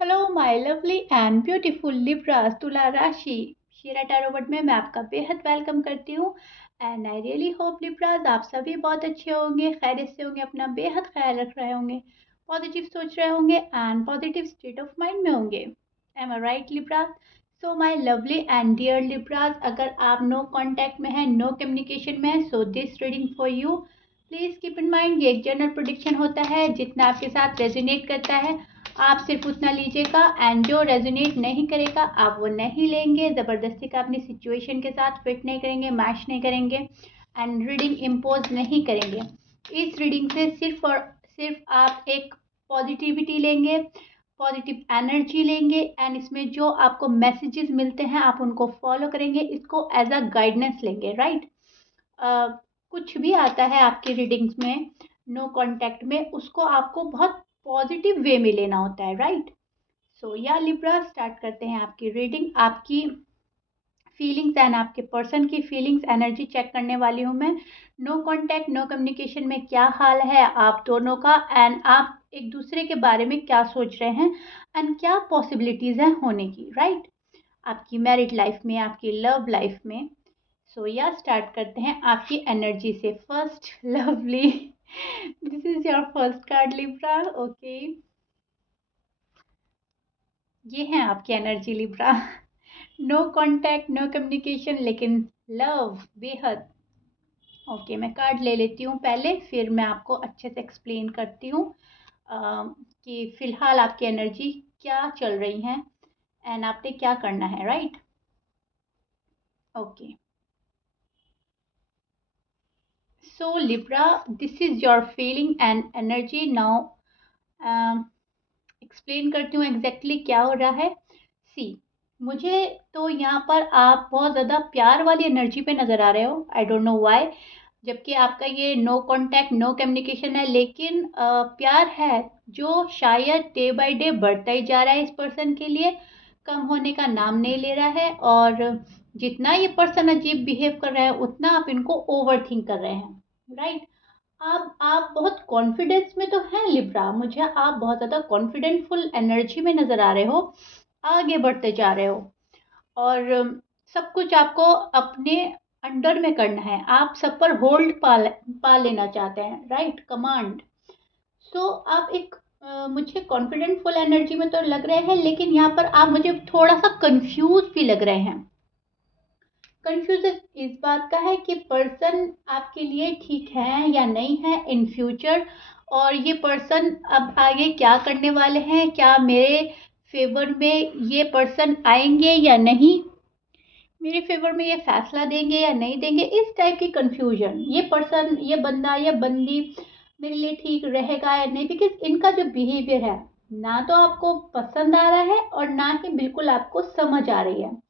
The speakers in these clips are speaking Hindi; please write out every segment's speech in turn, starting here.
Hello my lovely and beautiful Libras तुला राशि शीरा टैरोट में मैं आपका बेहद वेलकम करती हूँ। And I really hope Libras आप सभी बहुत अच्छे होंगे, खैरियत से होंगे, अपना बेहद ख्याल रख रहे होंगे, पॉजिटिव सोच रहे होंगे and positive state of mind में होंगे। Am I right Libras? So my lovely and dear Libras, अगर आप नो कांटेक्ट में है, नो कम्युनिकेशन में है, so this reading for you. Please keep in mind ये एक जनरल प्रोडिक्शन होता है, जितना आपके साथ रेजोनेट करता है आप सिर्फ उतना लीजिएगा एंड जो रेजोनेट नहीं करेगा आप वो नहीं लेंगे। ज़बरदस्ती का अपनी सिचुएशन के साथ फिट नहीं करेंगे, मैच नहीं करेंगे एंड रीडिंग इम्पोज नहीं करेंगे। इस रीडिंग से सिर्फ और सिर्फ आप एक पॉजिटिविटी लेंगे, पॉजिटिव एनर्जी लेंगे एंड इसमें जो आपको मैसेजेस मिलते हैं आप उनको फॉलो करेंगे, इसको एज अ गाइडेंस लेंगे, राइट। कुछ भी आता है आपकी रीडिंग्स में नो कांटेक्ट में, उसको आपको बहुत पॉजिटिव वे में लेना होता है, राइट। सो या लिब्रा, स्टार्ट करते हैं आपकी रीडिंग। आपकी फीलिंग्स एंड आपके पर्सन की फीलिंग्स एनर्जी चेक करने वाली हूँ मैं। नो कांटेक्ट नो कम्युनिकेशन में क्या हाल है आप दोनों का एंड आप एक दूसरे के बारे में क्या सोच रहे हैं एंड क्या पॉसिबिलिटीज़ हैं होने की, राइट। आपकी मैरिड लाइफ में, आपकी लव लाइफ में। सो या स्टार्ट करते हैं आपकी एनर्जी से। First lovely, this is your first card Libra, okay. ये है आपकी energy Libra. No contact no communication लेकिन लव बेहद। ओके, मैं कार्ड ले लेती हूँ पहले, फिर मैं आपको अच्छे से एक्सप्लेन करती हूँ कि फिलहाल आपकी एनर्जी क्या चल रही है एंड आपने क्या करना है, right. Okay, so Libra, this is your feeling and energy now. Explain करती हूँ एग्जैक्टली क्या हो रहा है। सी, मुझे तो यहाँ पर आप बहुत ज़्यादा प्यार वाली एनर्जी पे नज़र आ रहे हो, आई डोंट नो व्हाई। जबकि आपका ये नो कांटेक्ट नो कम्युनिकेशन है, लेकिन प्यार है जो शायद डे बाय डे बढ़ता ही जा रहा है इस पर्सन के लिए, कम होने का नाम नहीं ले रहा है। और जितना ये पर्सन अजीब बिहेव कर रहा है उतना आप इनको ओवर थिंक कर रहे हैं, राइट। आप बहुत कॉन्फिडेंस में तो हैं लिब्रा, मुझे आप बहुत ज़्यादा कॉन्फिडेंटफुल एनर्जी में नज़र आ रहे हो, आगे बढ़ते जा रहे हो और सब कुछ आपको अपने अंडर में करना है, आप सब पर होल्ड पा लेना चाहते हैं, राइट, कमांड। सो आप एक मुझे कॉन्फिडेंटफुल एनर्जी में तो लग रहे हैं, लेकिन यहाँ पर आप मुझे थोड़ा सा कंफ्यूज भी लग रहे हैं। कंफ्यूज इस बात का है कि पर्सन आपके लिए ठीक है या नहीं है इन फ्यूचर, और ये पर्सन अब आगे क्या करने वाले हैं, क्या मेरे फेवर में ये पर्सन आएंगे या नहीं, मेरे फेवर में ये फैसला देंगे या नहीं देंगे, इस टाइप की कंफ्यूजन। ये पर्सन, ये बंदा या बंदी मेरे लिए ठीक रहेगा या नहीं, बिकॉज इनका जो बिहेवियर है ना तो आपको पसंद आ रहा है और ना ही बिल्कुल आपको समझ आ रही है।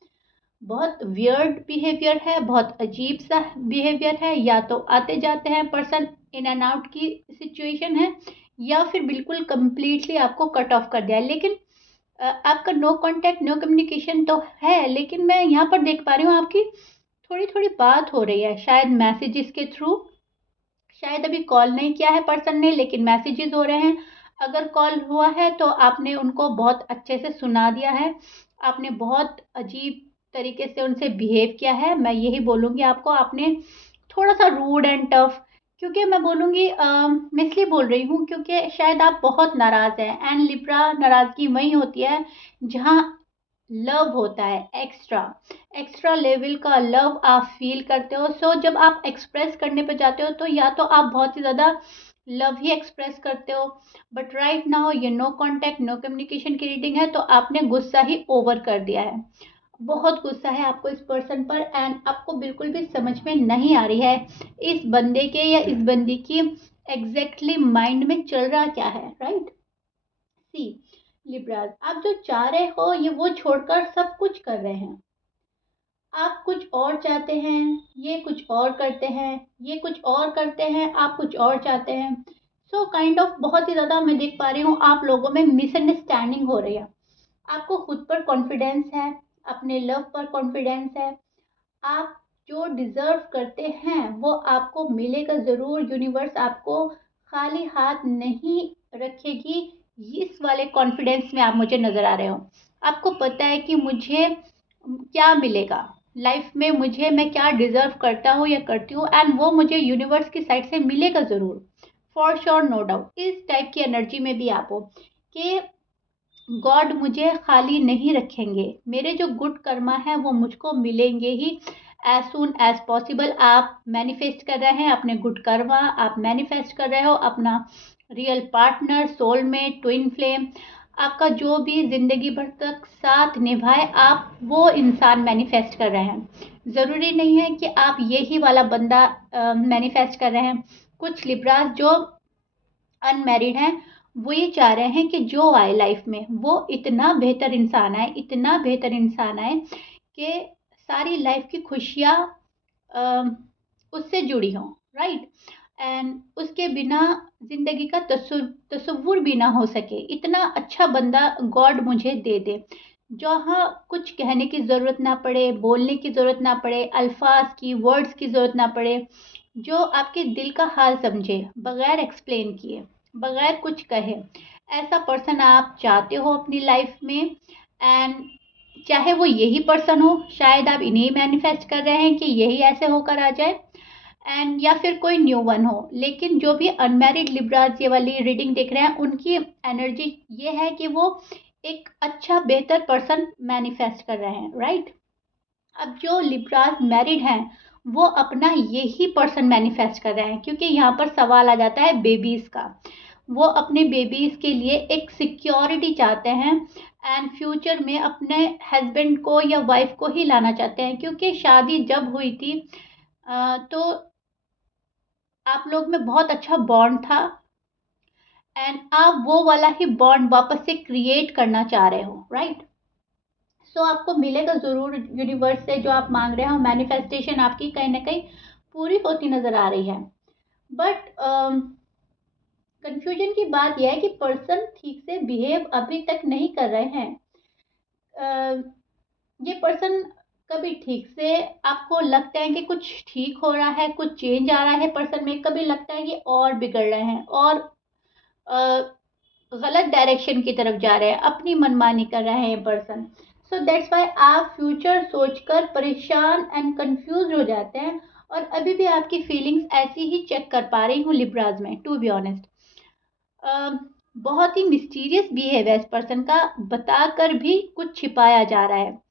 बहुत वियर्ड बिहेवियर है, बहुत अजीब सा बिहेवियर है, या तो आते जाते हैं पर्सन, इन एंड आउट की सिचुएशन है, या फिर बिल्कुल कंप्लीटली आपको कट ऑफ कर दिया है। लेकिन आपका नो कांटेक्ट नो कम्युनिकेशन तो है, लेकिन मैं यहाँ पर देख पा रही हूँ आपकी थोड़ी थोड़ी बात हो रही है, शायद मैसेजेस के थ्रू। शायद अभी कॉल नहीं किया है पर्सन ने, लेकिन मैसेजेस हो रहे हैं। अगर कॉल हुआ है तो आपने उनको बहुत अच्छे से सुना दिया है, आपने बहुत अजीब तरीके से उनसे बिहेव किया है। मैं यही बोलूँगी आपको, आपने थोड़ा सा रूड एंड टफ, क्योंकि मैं बोलूँगी मैं इसलिए बोल रही हूँ क्योंकि शायद आप बहुत नाराज़ हैं एंड लिब्रा, नाराज़गी वही होती है जहाँ लव होता है, एक्स्ट्रा एक्स्ट्रा लेवल का लव आप फील करते हो। सो जब आप एक्सप्रेस करने पे जाते हो तो या तो आप बहुत ही ज़्यादा लव ही एक्सप्रेस करते हो, बट राइट नाउ ये नो कांटेक्ट नो कम्युनिकेशन की रीडिंग है, तो आपने गुस्सा ही ओवर कर दिया है। बहुत गुस्सा है आपको इस पर्सन पर एंड आपको बिल्कुल भी समझ में नहीं आ रही है इस बंदे के या इस बंदी की एग्जैक्टली माइंड में चल रहा क्या है, राइट। सी लिब्राज, आप जो चाह रहे हो ये वो छोड़कर सब कुछ कर रहे हैं। आप कुछ और चाहते हैं, ये कुछ और करते हैं, ये कुछ और करते हैं, आप कुछ और चाहते हैं। सो काइंड ऑफ बहुत ही ज़्यादा मैं देख पा रही हूँ आप लोगों में मिसअंडरस्टैंडिंग हो रही है। आपको खुद पर कॉन्फिडेंस है, अपने लव पर कॉन्फिडेंस है, आप जो डिजर्व करते हैं वो आपको मिलेगा ज़रूर। यूनिवर्स आपको खाली हाथ नहीं रखेगी, इस वाले कॉन्फिडेंस में आप मुझे नज़र आ रहे हो। आपको पता है कि मुझे क्या मिलेगा लाइफ में, मुझे मैं क्या डिज़र्व करता हूँ या करती हूँ, एंड वो मुझे यूनिवर्स की साइड से मिलेगा ज़रूर, फॉर श्योर, नो डाउट। इस टाइप की एनर्जी में भी आप हो कि गॉड मुझे खाली नहीं रखेंगे, मेरे जो गुड कर्मा है वो मुझको मिलेंगे ही एज सुन एज पॉसिबल। आप मैनिफेस्ट कर रहे हैं अपने गुड कर्मा, आप मैनिफेस्ट कर रहे हो अपना real partner, soulmate, twin flame, आपका जो भी जिंदगी भर तक साथ निभाए, आप वो इंसान मैनिफेस्ट कर रहे हैं। ज़रूरी नहीं है कि आप यही वाला बंदा मैनिफेस्ट कर रहे हैं। कुछ लिब्रास जो अनमैरिड हैं वो ये चाह रहे हैं कि जो आए लाइफ में वो इतना बेहतर इंसान आए, इतना बेहतर इंसान आए कि सारी लाइफ की खुशियाँ उससे जुड़ी हों, राइट। एंड उसके बिना जिंदगी का तसव्वुर भी ना हो सके, इतना अच्छा बंदा गॉड मुझे दे दे, जहाँ कुछ कहने की ज़रूरत ना पड़े, बोलने की ज़रूरत ना पड़े, अल्फाज की, वर्ड्स की ज़रूरत ना पड़े, जो आपके दिल का हाल समझे बगैर एक्सप्लेन किए, बगैर कुछ कहे। ऐसा पर्सन आप चाहते हो अपनी लाइफ में, एंड चाहे वो यही पर्सन हो, शायद आप इन्हें मैनिफेस्ट कर रहे हैं कि यही ऐसे होकर आ जाए, एंड या फिर कोई न्यू वन हो। लेकिन जो भी अनमैरिड लिब्रास ये वाली रीडिंग देख रहे हैं, उनकी एनर्जी ये है कि वो एक अच्छा बेहतर पर्सन मैनिफेस्ट कर रहे हैं, राइट। अब जो लिब्रास मैरिड हैं वो अपना यही पर्सन मैनिफेस्ट कर रहे हैं, क्योंकि यहाँ पर सवाल आ जाता है बेबीज का। वो अपने बेबीज के लिए एक सिक्योरिटी चाहते हैं, एंड फ्यूचर में अपने हस्बैंड को या वाइफ को ही लाना चाहते हैं, क्योंकि शादी जब हुई थी तो आप लोग में बहुत अच्छा बॉन्ड था, एंड आप वो वाला ही बॉन्ड वापस से क्रिएट करना चाह रहे हो, राइट। सो आपको मिलेगा ज़रूर यूनिवर्स से जो आप मांग रहे हो, मैनिफेस्टेशन आपकी कहीं ना कहीं पूरी होती नज़र आ रही है। बट कंफ्यूजन की बात यह है कि पर्सन ठीक से बिहेव अभी तक नहीं कर रहे हैं। ये पर्सन कभी ठीक से, आपको लगता है कि कुछ ठीक हो रहा है, कुछ चेंज आ रहा है पर्सन में, कभी लगता है कि और बिगड़ रहे हैं और गलत डायरेक्शन की तरफ जा रहे हैं, अपनी मनमानी कर रहे हैं पर्सन। सो दैट्स वाई आप फ्यूचर सोचकर परेशान एंड कंफ्यूज हो जाते हैं, और अभी भी आपकी फीलिंग्स ऐसी ही चेक कर पा रही हूँ लिब्राज में, टू बी ऑनेस्ट। बहुत ही मिस्टीरियस बिहेव है इस पर्सन का, बताकर भी कुछ छिपाया जा रहा है।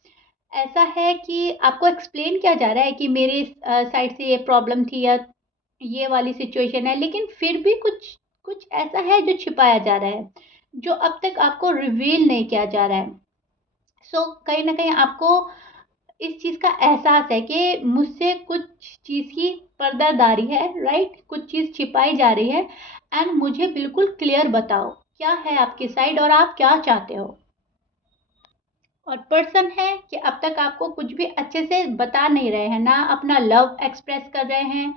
ऐसा है कि आपको एक्सप्लेन किया जा रहा है कि मेरे साइड से ये प्रॉब्लम थी या ये वाली सिचुएशन है, लेकिन फिर भी कुछ कुछ ऐसा है जो छिपाया जा रहा है, जो अब तक आपको रिवील नहीं किया जा रहा है। कहीं ना कहीं आपको इस चीज़ का एहसास है कि मुझसे कुछ चीज़ की पर्दादारी है, राइट, कुछ चीज़ छिपाई जा रही है, एंड मुझे बिल्कुल क्लियर बताओ क्या है आपकी साइड और आप क्या चाहते हो। और पर्सन है कि अब तक आपको कुछ भी अच्छे से बता नहीं रहे हैं, ना अपना लव एक्सप्रेस कर रहे हैं।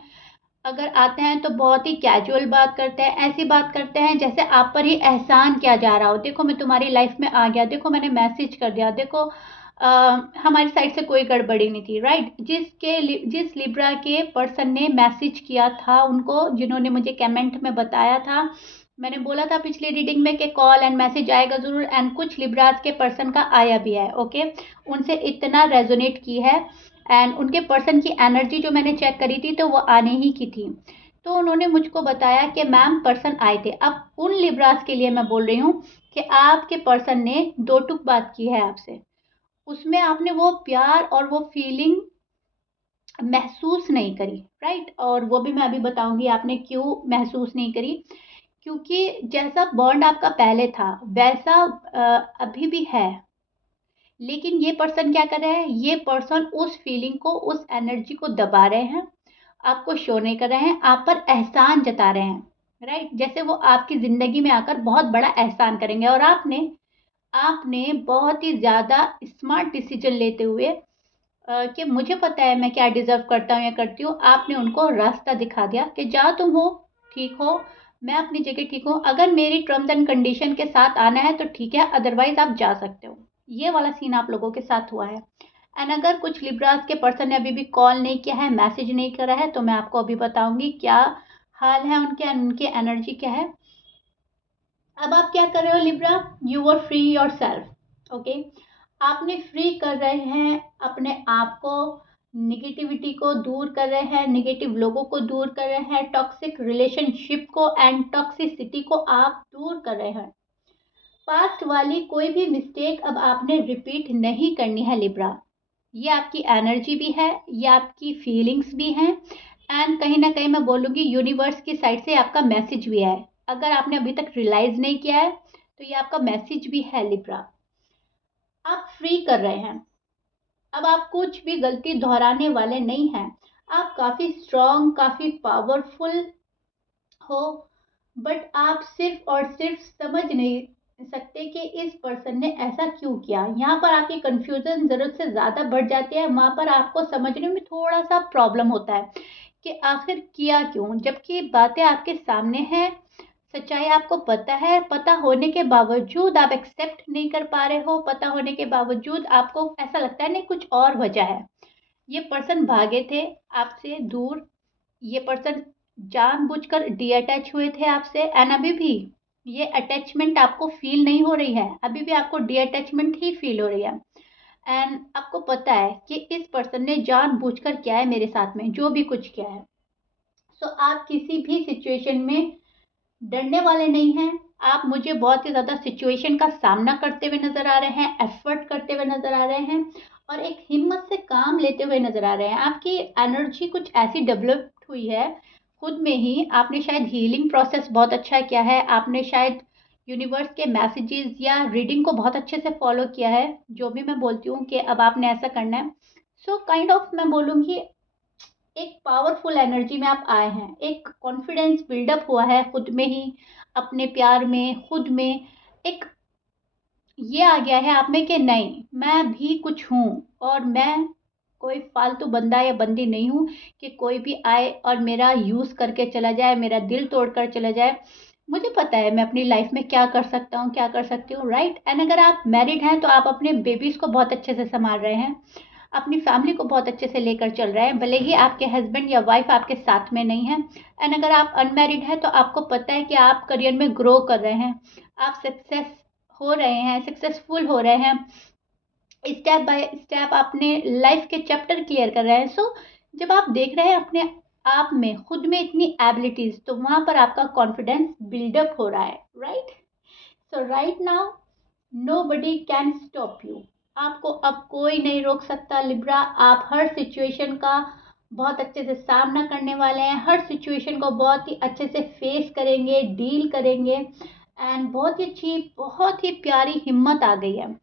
अगर आते हैं तो बहुत ही कैजुअल बात करते हैं, ऐसी बात करते हैं जैसे आप पर ही एहसान किया जा रहा हो, देखो मैं तुम्हारी लाइफ में आ गया, देखो मैंने मैसेज कर दिया, देखो हमारी साइड से कोई गड़बड़ी नहीं थी, राइट। जिस लिब्रा के पर्सन ने मैसेज किया था उनको, जिन्होंने मुझे कमेंट में बताया था, मैंने बोला था पिछली रीडिंग में कि कॉल एंड मैसेज आएगा ज़रूर, एंड कुछ लिब्रास के पर्सन का आया भी है, ओके। उनसे इतना रेजोनेट की है, एंड उनके पर्सन की एनर्जी जो मैंने चेक करी थी तो वो आने ही की थी। तो उन्होंने मुझको बताया कि मैम पर्सन आए थे। अब उन लिब्रास के लिए मैं बोल रही हूँ कि आपके पर्सन ने दो टुक बात की है आपसे, उसमें आपने वो प्यार और वो फीलिंग महसूस नहीं करी, राइट। और वो भी मैं अभी बताऊंगी आपने क्यों महसूस नहीं करी, क्योंकि जैसा बॉन्ड आपका पहले था वैसा अभी भी है। लेकिन ये पर्सन क्या कर रहे हैं, ये पर्सन उस फीलिंग को, उस एनर्जी को दबा रहे हैं, आपको शो नहीं कर रहे हैं, आप पर एहसान जता रहे हैं, राइट। जैसे वो आपकी ज़िंदगी में आकर बहुत बड़ा एहसान करेंगे, और आपने आपने बहुत ही ज़्यादा स्मार्ट डिसीजन लेते हुए कि मुझे पता है मैं क्या डिज़र्व करता हूँ या करती हूँ, आपने उनको रास्ता दिखा दिया कि जा तुम हो, ठीक हो, मैं अपनी जगह ठीक हूँ, अगर मेरी टर्म्स एंड कंडीशन के साथ आना है तो ठीक है, अदरवाइज आप जा सकते हो। ये वाला सीन आप लोगों के साथ हुआ है। एंड अगर कुछ लिब्रास के पर्सन ने अभी भी कॉल नहीं किया है, मैसेज नहीं करा है, तो मैं आपको अभी बताऊंगी क्या हाल है उनके, उनकी एनर्जी क्या है। अब आप क्या कर रहे हो Libra, you were free your self, okay. आपने फ्री कर रहे हैं अपने आप को, निगेटिविटी को दूर कर रहे हैं, निगेटिव लोगों को दूर कर रहे हैं, टॉक्सिक रिलेशनशिप को एंड टॉक्सिसिटी को आप दूर कर रहे हैं। पास्ट वाली कोई भी मिस्टेक अब आपने रिपीट नहीं करनी है लिब्रा। ये आपकी एनर्जी भी है, ये आपकी फीलिंग्स भी हैं, एंड कहीं ना कहीं मैं बोलूँगी यूनिवर्स की साइड से आपका मैसेज भी है। अगर आपने अभी तक रियलाइज नहीं किया है तो ये आपका मैसेज भी है लिब्रा। आप फ्री कर रहे हैं, अब आप कुछ भी गलती दोहराने वाले नहीं हैं। आप काफ़ी स्ट्रॉन्ग, काफ़ी पावरफुल हो, बट आप सिर्फ और सिर्फ समझ नहीं सकते कि इस पर्सन ने ऐसा क्यों किया। यहाँ पर आपकी कंफ्यूजन ज़रूरत से ज़्यादा बढ़ जाती है, वहाँ पर आपको समझने में थोड़ा सा प्रॉब्लम होता है कि आखिर किया क्यों, जबकि बातें आपके सामने हैं, सच्चाई आपको पता है, पता होने के बावजूद आप एक्सेप्ट नहीं कर पा रहे हो, पता होने के बावजूद आपको ऐसा लगता है नहीं कुछ और वजह है। ये पर्सन भागे थे आपसे दूर, ये पर्सन जानबूझकर डीअटैच हुए थे आपसे, एंड अभी भी ये अटैचमेंट आपको फील नहीं हो रही है, अभी भी आपको डीअटैचमेंट ही फील हो रही है। एंड आपको पता है कि इस पर्सन ने जानबूझकर किया है मेरे साथ में जो भी कुछ किया है। सो आप किसी भी सिचुएशन में डरने वाले नहीं हैं। आप मुझे बहुत ही ज़्यादा सिचुएशन का सामना करते हुए नज़र आ रहे हैं, एफर्ट करते हुए नज़र आ रहे हैं, और एक हिम्मत से काम लेते हुए नज़र आ रहे हैं। आपकी एनर्जी कुछ ऐसी डेवलप हुई है खुद में ही, आपने शायद हीलिंग प्रोसेस बहुत अच्छा किया है, आपने शायद यूनिवर्स के मैसेजेस या रीडिंग को बहुत अच्छे से फॉलो किया है, जो भी मैं बोलती हूँ कि अब आपने ऐसा करना है। सो काइंड ऑफ मैं बोलूँगी एक पावरफुल एनर्जी में आप आए हैं, एक कॉन्फिडेंस बिल्डअप हुआ है खुद में ही, अपने प्यार में, खुद में एक ये आ गया है आप में कि नहीं मैं भी कुछ हूँ, और मैं कोई फालतू बंदा या बंदी नहीं हूँ कि कोई भी आए और मेरा यूज़ करके चला जाए, मेरा दिल तोड़ कर चला जाए। मुझे पता है मैं अपनी लाइफ में क्या कर सकता हूँ, क्या कर सकती हूँ, राइट। एंड अगर आप मैरिड हैं तो आप अपने बेबीज़ को बहुत अच्छे से संभाल रहे हैं, अपनी फैमिली को बहुत अच्छे से लेकर चल रहे हैं, भले ही आपके हस्बैंड या वाइफ आपके साथ में नहीं है। एंड अगर आप अनमैरिड हैं तो आपको पता है कि आप करियर में ग्रो कर रहे हैं, आप सक्सेस हो रहे हैं, सक्सेसफुल हो रहे हैं, स्टेप बाय स्टेप अपने लाइफ के चैप्टर क्लियर कर रहे हैं। सो जब आप देख रहे हैं अपने आप में खुद में इतनी एबिलिटीज, तो वहां पर आपका कॉन्फिडेंस बिल्डअप हो रहा है, right. So right now nobody can stop you, आपको अब कोई नहीं रोक सकता लिब्रा। आप हर सिचुएशन का बहुत अच्छे से सामना करने वाले हैं, हर सिचुएशन को बहुत ही अच्छे से फेस करेंगे, डील करेंगे, एंड बहुत ही अच्छी, बहुत ही प्यारी हिम्मत आ गई है।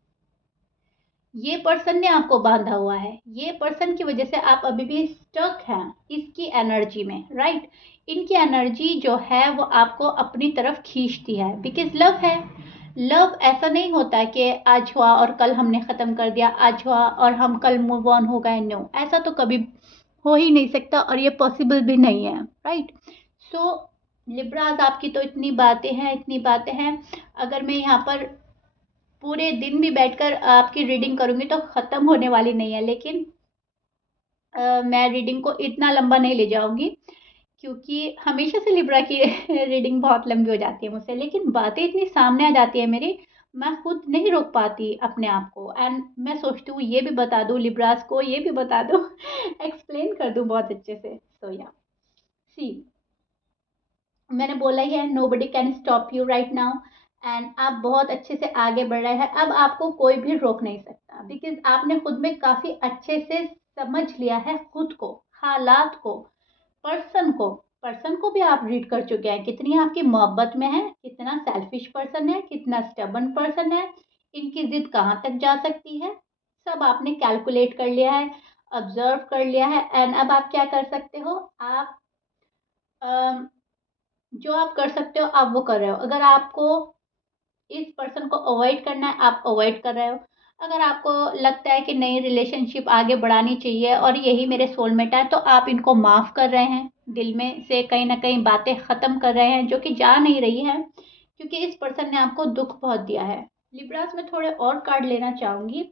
ये पर्सन ने आपको बांधा हुआ है, ये पर्सन की वजह से आप अभी भी स्टक हैं इसकी एनर्जी में, राइट। इनकी एनर्जी जो है वो आपको अपनी तरफ खींचती है, बिकॉज लव है। लव ऐसा नहीं होता कि आज हुआ और कल हमने ख़त्म कर दिया, आज हुआ और हम कल मूव ऑन हो गए, नो, ऐसा तो कभी हो ही नहीं सकता और ये पॉसिबल भी नहीं है, राइट। सो लिब्राज आपकी तो इतनी बातें हैं, इतनी बातें हैं, अगर मैं यहाँ पर पूरे दिन भी बैठकर आपकी रीडिंग करूंगी तो ख़त्म होने वाली नहीं है, लेकिन मैं रीडिंग को इतना लंबा नहीं ले जाऊंगी, क्योंकि हमेशा से लिब्रा की रीडिंग बहुत लंबी हो जाती है मुझसे, लेकिन बातें इतनी सामने आ जाती है मेरी, मैं खुद नहीं रोक पाती अपने आप को, एंड मैं सोचती हूँ ये भी बता दूँ लिब्रास को, ये भी बता दूँ एक्सप्लेन कर दूँ बहुत अच्छे से। सो या सी, मैंने बोला ही है nobody can stop you right now, and आप बहुत अच्छे से आगे बढ़ रहे हैं, अब आपको कोई भी रोक नहीं सकता, बिकॉज आपने खुद में काफ़ी अच्छे से समझ लिया है खुद को, हालात को, पर्सन को। पर्सन को भी आप रीड कर चुके हैं, कितनी आपकी मोहब्बत में है, कितना सेल्फिश पर्सन है, कितना स्टबन पर्सन है, इनकी जिद कहाँ तक जा सकती है, सब आपने कैलकुलेट कर लिया है, ऑब्जर्व कर लिया है, एंड अब आप क्या कर सकते हो, आप जो आप कर सकते हो आप वो कर रहे हो। अगर आपको इस पर्सन को अवॉइड करना है आप अवॉइड कर रहे हो, अगर आपको लगता है कि नई रिलेशनशिप आगे बढ़ानी चाहिए और यही मेरे सोलमेट है तो आप इनको माफ़ कर रहे हैं, दिल में से कहीं ना कहीं बातें ख़त्म कर रहे हैं जो कि जा नहीं रही हैं, क्योंकि इस पर्सन ने आपको दुख बहुत दिया है। लिब्रास में थोड़े और कार्ड लेना चाहूँगी,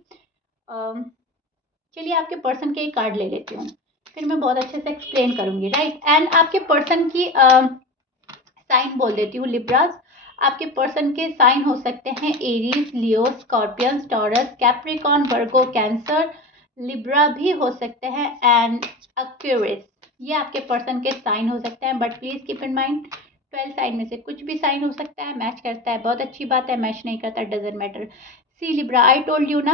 चलिए आपके पर्सन के ही कार्ड ले लेती हूँ, फिर मैं बहुत अच्छे से एक्सप्लेन करूँगी, राइट। एंड आपके पर्सन की साइन बोल देती हूँ लिब्रास, आपके पर्सन के साइन हो सकते हैं एरीज, लियो, स्कॉर्पियंस, टॉरस, कैप्रिकॉर्न, वर्गो, कैंसर, लिब्रा भी हो सकते हैं एंड एक्वेरियस। ये आपके पर्सन के साइन हो सकते हैं, but please keep in mind 12 sign में से कुछ भी साइन हो सकता है। मैच करता है बहुत अच्छी बात है, मैच नहीं करता doesn't matter. See Libra, I told you ना,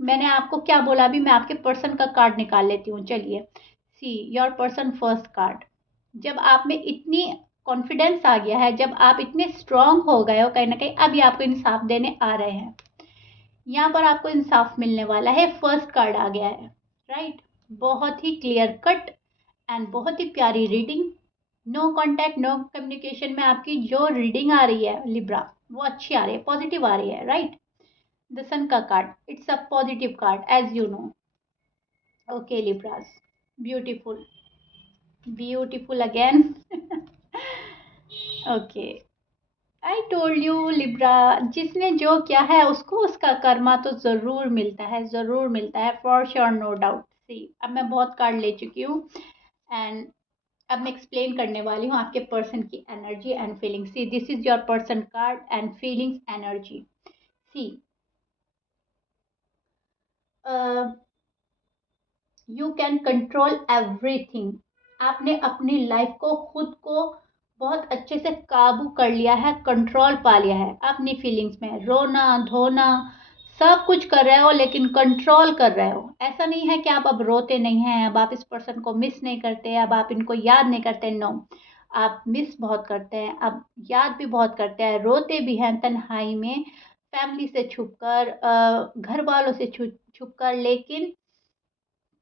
मैंने आपको क्या बोला, अभी मैं आपके पर्सन का कार्ड निकाल लेती हूँ। चलिए, see your person first card. जब आप में इतनी कॉन्फिडेंस आ गया है, जब आप इतने स्ट्रांग हो गए हो कहीं ना कहीं, अभी आपको इंसाफ देने आ रहे हैं। यहाँ पर आपको इंसाफ मिलने वाला है। फर्स्ट कार्ड आ गया है, राइट। बहुत ही क्लियर कट एंड बहुत ही प्यारी reading. No contact no communication में आपकी जो रीडिंग आ रही है लिब्रा, वो अच्छी आ रही है, पॉजिटिव आ रही है, राइट। द सन का card, it's a positive card as you know. Okay Libras, beautiful, beautiful again. Okay, I told you Libra, जिसने जो किया है उसको उसका कर्मा तो जरूर मिलता है, जरूर मिलता है, फॉर श्योर, नो डाउट। सी, अब मैं बहुत कार्ड ले चुकी हूँ एंड अब मैं एक्सप्लेन करने वाली हूँ आपके पर्सन की energy and feelings. See, this is your person card and feelings energy. See, you can control everything. आपने अपनी लाइफ को, खुद को बहुत अच्छे से काबू कर लिया है, कंट्रोल पा लिया है अपनी फीलिंग्स में। रोना धोना सब कुछ कर रहे हो, लेकिन कंट्रोल कर रहे हो। ऐसा नहीं है कि आप अब रोते नहीं हैं, अब आप इस पर्सन को मिस नहीं करते, अब आप इनको याद नहीं करते। नो, आप मिस बहुत करते हैं, अब याद भी बहुत करते हैं, रोते भी हैं तन्हाई में, फैमिली से छुपकर, घर वालों से छुपकर, लेकिन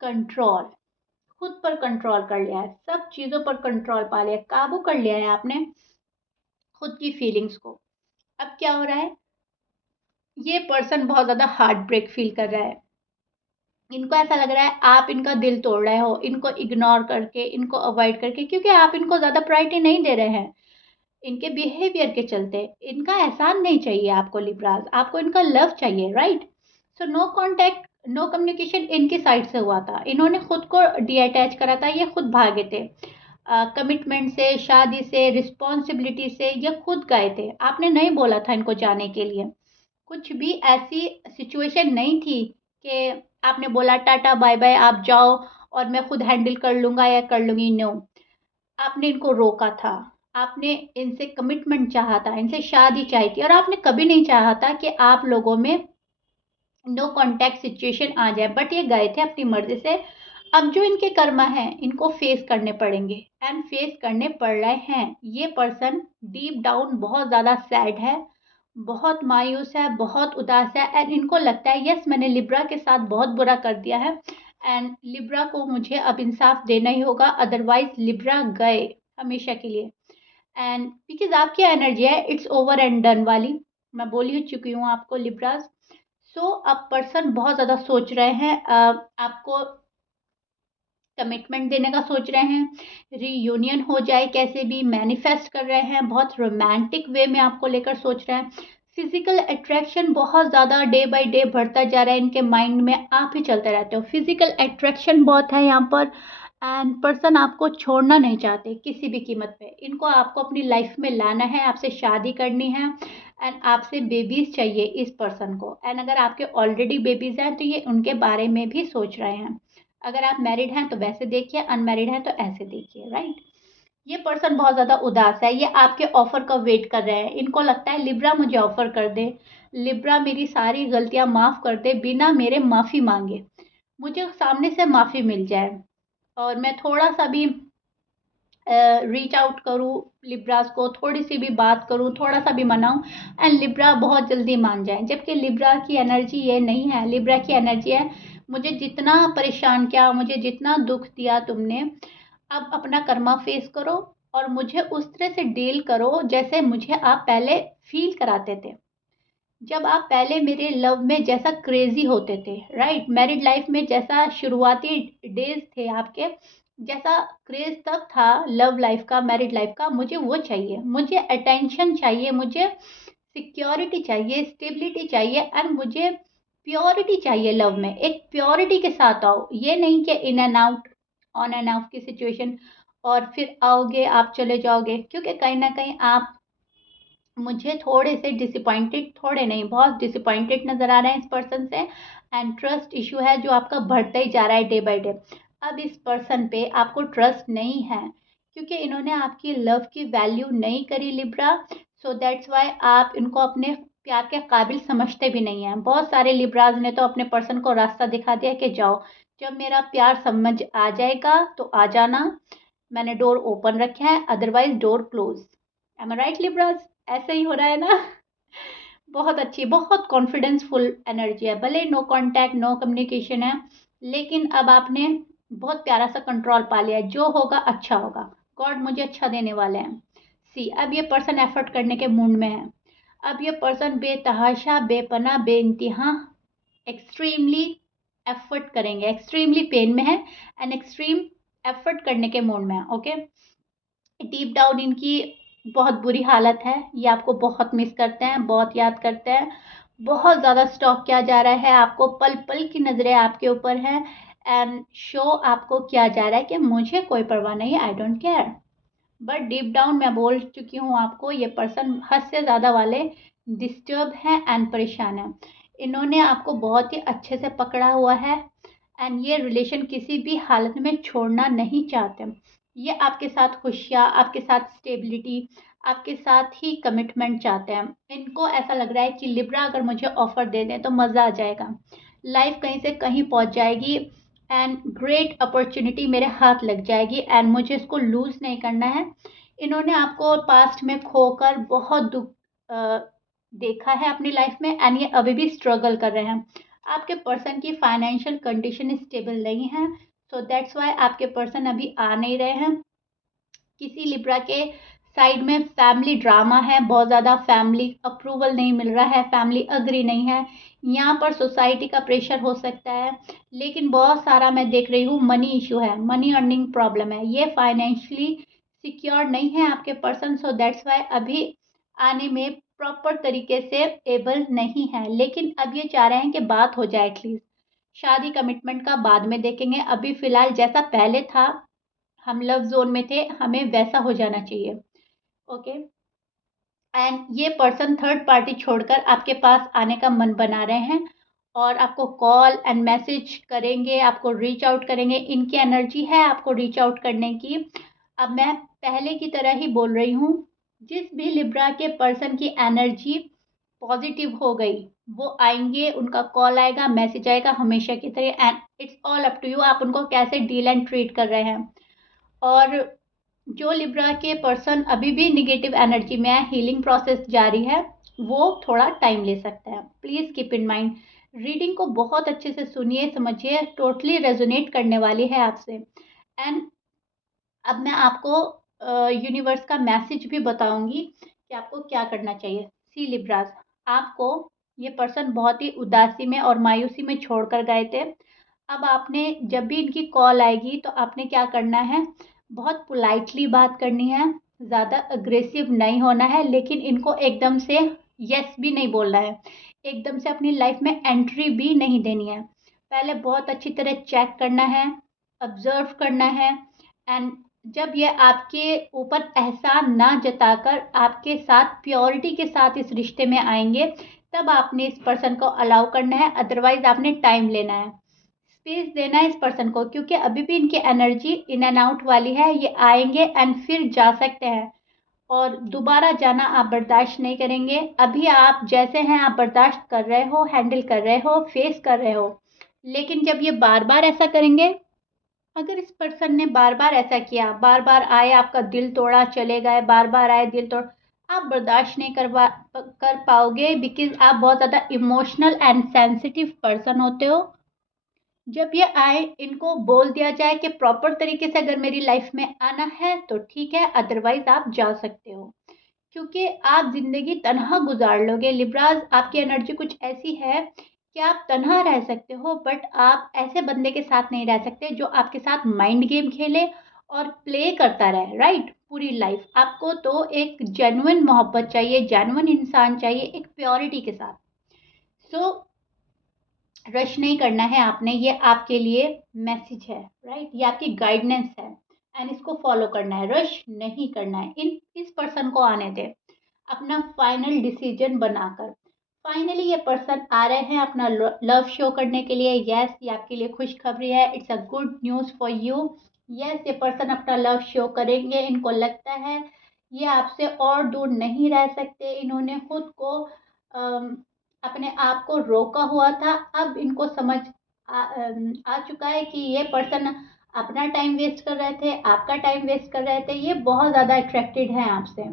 कंट्रोल, खुद पर कंट्रोल कर लिया है, सब चीजों पर कंट्रोल पा लिया, काबू कर लिया है आपने खुद की फीलिंग्स को। अब क्या हो रहा है, ये पर्सन बहुत ज्यादा हार्ट ब्रेक फील कर रहा है। इनको ऐसा लग रहा है आप इनका दिल तोड़ रहे हो, इनको इग्नोर करके, इनको अवॉइड करके, क्योंकि आप इनको ज्यादा प्रायोरिटी नहीं दे रहे हैं इनके बिहेवियर के चलते। इनका एहसान नहीं चाहिए आपको लिब्रास, आपको इनका लव चाहिए, right. So no contact no communication इनकी साइड से हुआ था, इन्होंने खुद को डीअटैच करा था, ये खुद भागे थे कमिटमेंट से, शादी से, रिस्पॉन्सिबिलिटी से, ये खुद गए थे। आपने नहीं बोला था इनको जाने के लिए, कुछ भी ऐसी सिचुएशन नहीं थी कि आपने बोला टाटा बाय बाय आप जाओ और मैं खुद हैंडल कर लूंगा या कर लूंगी। नो, आपने इनको रोका था, आपने इनसे कमिटमेंट चाहा था, इनसे शादी चाहिए थी, और आपने कभी नहीं चाहा था कि आप लोगों में नो कांटेक्ट सिचुएशन आ जाए, बट ये गए थे अपनी मर्जी से। अब जो इनके कर्मा हैं इनको फेस करने पड़ेंगे एंड फेस करने पड़ रहे हैं। ये पर्सन डीप डाउन बहुत ज़्यादा सैड है, बहुत मायूस है, बहुत उदास है, एंड इनको लगता है यस मैंने लिब्रा के साथ बहुत बुरा कर दिया है एंड लिब्रा को मुझे अब इंसाफ देना ही होगा, अदरवाइज लिब्रा गए हमेशा के लिए। एंड बिकॉज आपकी एनर्जी है इट्स ओवर एंड डन वाली, मैं बोल ही चुकी हूँ आपको लिब्रास। सो अब पर्सन बहुत ज़्यादा सोच रहे हैं, आपको कमिटमेंट देने का सोच रहे हैं, रीयूनियन हो जाए कैसे भी, मैनिफेस्ट कर रहे हैं, बहुत रोमांटिक वे में आपको लेकर सोच रहे हैं। फिजिकल अट्रैक्शन बहुत ज़्यादा डे बाय डे बढ़ता जा रहा है इनके माइंड में, आप ही चलते रहते हो, फिजिकल अट्रैक्शन बहुत है यहाँ पर। एंड पर्सन आपको छोड़ना नहीं चाहते किसी भी कीमत पे, इनको आपको अपनी लाइफ में लाना है, आपसे शादी करनी है एंड आपसे बेबीज चाहिए इस पर्सन को। एंड अगर आपके ऑलरेडी बेबीज हैं तो ये उनके बारे में भी सोच रहे हैं। अगर आप मैरिड हैं तो वैसे देखिए, अनमैरिड हैं तो ऐसे देखिए, राइट। ये पर्सन बहुत ज़्यादा उदास है, ये आपके ऑफर का वेट कर रहे हैं। इनको लगता है लिब्रा मुझे ऑफर कर दे, लिब्रा मेरी सारी गलतियां माफ़ कर दे बिना मेरे माफ़ी मांगे, मुझे सामने से माफ़ी मिल जाए और मैं थोड़ा सा भी रीच आउट करूँ लिब्रास को, थोड़ी सी भी बात करूँ, थोड़ा सा भी मनाऊँ एंड लिब्रा बहुत जल्दी मान जाए। जबकि लिब्रा की एनर्जी ये नहीं है, लिब्रा की एनर्जी है मुझे जितना परेशान किया, मुझे जितना दुख दिया तुमने, अब अपना कर्मा फेस करो और मुझे उस तरह से डील करो जैसे मुझे आप पहले फील कराते थे, जब आप पहले मेरे लव में जैसा क्रेजी होते थे, राइट। मैरिड लाइफ में जैसा शुरुआती डेज थे आपके, जैसा क्रेज तब था लव लाइफ का, मैरिड लाइफ का, मुझे वो चाहिए, मुझे अटेंशन चाहिए, मुझे सिक्योरिटी चाहिए, स्टेबिलिटी चाहिए एंड मुझे प्योरिटी चाहिए लव में। एक प्योरिटी के साथ आओ, ये नहीं कि in and out, on end of की सिचुएशन और फिर आओगे आप चले जाओगे, क्योंकि कहीं ना कहीं आप मुझे थोड़े से डिसअपॉइंटेड, थोड़े नहीं बहुत डिसअपॉइंटेड नज़र आ रहे हैं इस पर्सन से, एंड ट्रस्ट इशू है जो आपका बढ़ता ही जा रहा है डे बाय डे। अब इस पर्सन पे आपको ट्रस्ट नहीं है क्योंकि इन्होंने आपकी लव की वैल्यू नहीं करी लिब्रा, सो दैट्स वाई आप इनको अपने प्यार के काबिल समझते भी नहीं हैं। बहुत सारे लिब्राज ने तो अपने पर्सन को रास्ता दिखा दिया कि जाओ, जब मेरा प्यार समझ आ जाएगा तो आ जाना, मैंने डोर ओपन रखा है, otherwise door close. M I right लिब्राज? ऐसे ही हो रहा है ना? बहुत अच्छी, बहुत कॉन्फिडेंसफुल एनर्जी है, भले नो कांटेक्ट नो कम्युनिकेशन है, लेकिन अब आपने बहुत प्यारा सा कंट्रोल पा लिया है, जो होगा अच्छा होगा, गॉड मुझे अच्छा देने वाले हैं। सी, अब ये पर्सन एफर्ट करने के मूड में है। अब ये पर्सन बेतहाशा बेपना बेइंतहा एक्सट्रीमली एफर्ट करेंगे, एक्सट्रीमली पेन में है एंड एक्सट्रीम एफर्ट करने के मूड में है। ओके, डीप डाउन इनकी बहुत बुरी हालत है, ये आपको बहुत मिस करते हैं, बहुत याद करते हैं, बहुत ज़्यादा स्टॉक किया जा रहा है आपको, पल पल की नज़रें आपके ऊपर हैं, एंड शो आपको किया जा रहा है कि मुझे कोई परवाह नहीं, I don't care. But deep down मैं बोल चुकी हूँ आपको, ये पर्सन हद से ज़्यादा वाले डिस्टर्ब हैं एंड परेशान हैं। इन्होंने आपको बहुत ही अच्छे से पकड़ा हुआ है एंड ये रिलेशन किसी भी हालत में छोड़ना नहीं चाहते। ये आपके साथ खुशियाँ, आपके साथ स्टेबिलिटी, आपके साथ ही कमिटमेंट चाहते हैं। इनको ऐसा लग रहा है कि लिब्रा अगर मुझे ऑफर दे दें तो मज़ा आ जाएगा, लाइफ कहीं से कहीं पहुंच जाएगी एंड ग्रेट अपॉर्चुनिटी मेरे हाथ लग जाएगी एंड मुझे इसको लूज़ नहीं करना है। इन्होंने आपको पास्ट में खोकर बहुत दुख देखा है अपनी लाइफ में एंड ये अभी भी स्ट्रगल कर रहे हैं। आपके पर्सन की फाइनेंशियल कंडीशन स्टेबल नहीं है, सो दैट्स वाई आपके पर्सन अभी आ नहीं रहे हैं। किसी लिब्रा के साइड में फैमिली ड्रामा है, बहुत ज़्यादा फैमिली अप्रूवल नहीं मिल रहा है, फैमिली अग्री नहीं है, यहाँ पर सोसाइटी का प्रेशर हो सकता है, लेकिन बहुत सारा मैं देख रही हूँ मनी इशू है, मनी अर्निंग प्रॉब्लम है, ये फाइनेंशियली सिक्योर नहीं है आपके पर्सन, सो दैट्स वाई अभी आने में प्रॉपर तरीके से एबल नहीं है, लेकिन अब ये चाह रहे हैं कि बात हो जाए एटलीस्ट। शादी कमिटमेंट का बाद में देखेंगे, अभी फ़िलहाल जैसा पहले था, हम लव ज़ोन में थे, हमें वैसा हो जाना चाहिए। ओके, एंड ये पर्सन थर्ड पार्टी छोड़कर आपके पास आने का मन बना रहे हैं और आपको कॉल एंड मैसेज करेंगे, आपको रीच आउट करेंगे, इनकी एनर्जी है आपको रीच आउट करने की। अब मैं पहले की तरह ही बोल रही हूँ, जिस भी लिब्रा के पर्सन की एनर्जी पॉजिटिव हो गई, वो आएंगे, उनका कॉल आएगा, मैसेज आएगा हमेशा की तरह, and it's all up to you आप उनको कैसे डील एंड ट्रीट कर रहे हैं। और जो लिब्रा के पर्सन अभी भी निगेटिव एनर्जी में है, हीलिंग प्रोसेस जारी है, वो थोड़ा टाइम ले सकता है, please keep in mind. Reading को बहुत अच्छे से सुनिए, समझिए, टोटली रेजोनेट करने वाली है आपसे। एंड अब मैं आपको यूनिवर्स का मैसेज भी बताऊंगी कि आपको क्या करना चाहिए। सी लिब्रास, आपको ये पर्सन बहुत ही उदासी में और मायूसी में छोड़कर गए थे। अब आपने जब भी इनकी कॉल आएगी तो आपने क्या करना है, बहुत पोलाइटली बात करनी है, ज़्यादा अग्रेसिव नहीं होना है, लेकिन इनको एकदम से यस भी नहीं बोलना है, एकदम से अपनी लाइफ में एंट्री भी नहीं देनी है। पहले बहुत अच्छी तरह चेक करना है, ऑब्जर्व करना है, एंड जब ये आपके ऊपर एहसान ना जताकर आपके साथ प्योरिटी के साथ इस रिश्ते में आएंगे, तब आपने इस पर्सन को अलाउ करना है, अदरवाइज आपने टाइम लेना है, स्पेस देना है इस पर्सन को, क्योंकि अभी भी इनकी एनर्जी इन एंड आउट वाली है, ये आएंगे एंड फिर जा सकते हैं और दोबारा जाना आप बर्दाश्त नहीं करेंगे। अभी आप जैसे हैं आप बर्दाश्त कर रहे हो, हैंडल कर रहे हो, फेस कर रहे हो, लेकिन जब ये बार बार ऐसा करेंगे, अगर इस पर्सन ने बार बार ऐसा किया, बार बार आए आपका दिल तोड़ा चले गए, बार बार आए दिल तोड़, आप बर्दाश्त नहीं कर पाओगे, बिकॉज आप बहुत ज़्यादा इमोशनल एंड सेंसिटिव पर्सन होते हो। जब ये आए, इनको बोल दिया जाए कि प्रॉपर तरीके से अगर मेरी लाइफ में आना है तो ठीक है, अदरवाइज आप जा सकते हो, क्योंकि आप जिंदगी तनहा गुजार लोगे। लिब्राज, आपकी एनर्जी कुछ ऐसी है कि आप तनहा रह सकते हो, बट आप ऐसे बंदे के साथ नहीं रह सकते जो आपके साथ माइंड गेम खेले और प्ले करता रहे, राइट, पूरी लाइफ। आपको तो एक जेन्युइन मोहब्बत चाहिए, जेन्युइन इंसान चाहिए, एक प्योरिटी के साथ। सो रश नहीं करना है आपने, ये आपके लिए मैसेज है, राइट, ये आपकी गाइडेंस है एंड इसको फॉलो करना है, रश नहीं करना है। इन इस पर्सन को आने दे, अपना फाइनल डिसीजन बनाकर। फाइनली ये पर्सन आ रहे हैं अपना लव शो करने के लिए। यस, ये आपके लिए खुशखबरी है, it's a good news for you. Yes, ये पर्सन अपना लव शो करेंगे। इनको लगता है ये आपसे और दूर नहीं रह सकते। इन्होंने खुद को अपने आप को रोका हुआ था। अब इनको समझ आ चुका है कि ये पर्सन अपना टाइम वेस्ट कर रहे थे, आपका टाइम वेस्ट कर रहे थे। ये बहुत ज़्यादा अट्रैक्टेड हैं आपसे।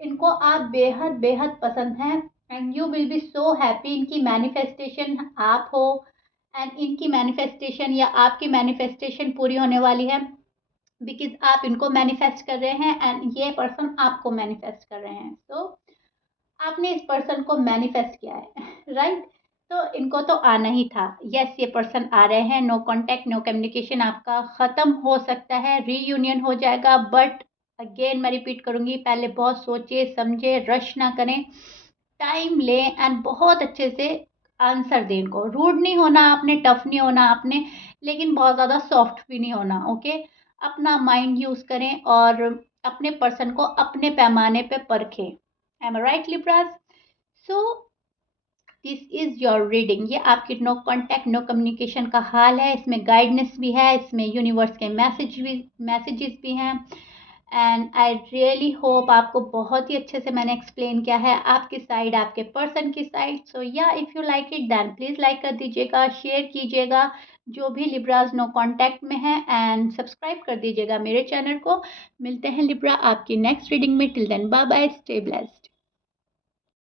इनको आप बेहद बेहद पसंद हैं and you will be so happy. इनकी मैनिफेस्टेशन आप हो एंड इनकी मैनिफेस्टेशन या आपकी मैनिफेस्टेशन पूरी होने वाली है, बिकॉज आप इनको मैनिफेस्ट कर रहे हैं एंड ये पर्सन आपको मैनिफेस्ट कर रहे हैं। सो आपने इस पर्सन को मैनिफेस्ट किया है राइट। तो इनको तो आना ही था। यस, ये पर्सन आ रहे हैं। नो कांटेक्ट नो कम्युनिकेशन आपका ख़त्म हो सकता है, रीयूनियन हो जाएगा। बट अगेन मैं रिपीट करूँगी, पहले बहुत सोचिए समझे, रश ना करें, टाइम लें एंड बहुत अच्छे से आंसर दें इनको। रूड नहीं होना आपने, टफ नहीं होना आपने, लेकिन बहुत ज़्यादा सॉफ्ट भी नहीं होना। ओके, अपना माइंड यूज़ करें और अपने पर्सन को अपने पैमाने पे परखें। Am I right Libras? So this is your reading. ये आपकी नो कांटेक्ट नो कम्युनिकेशन का हाल है। इसमें गाइडेंस भी है, इसमें यूनिवर्स के मैसेजेस भी हैं एंड आई रियली होप आपको बहुत ही अच्छे से मैंने एक्सप्लेन किया है आपकी साइड, आपके पर्सन की साइड। सो या if you like it then please like कर दीजिएगा, शेयर कीजिएगा जो भी लिब्राज नो कांटेक्ट में है एंड सब्सक्राइब कर दीजिएगा मेरे चैनल को। मिलते हैं लिब्रा आपकी नेक्स्ट रीडिंग में। Till then bye bye, stay blessed.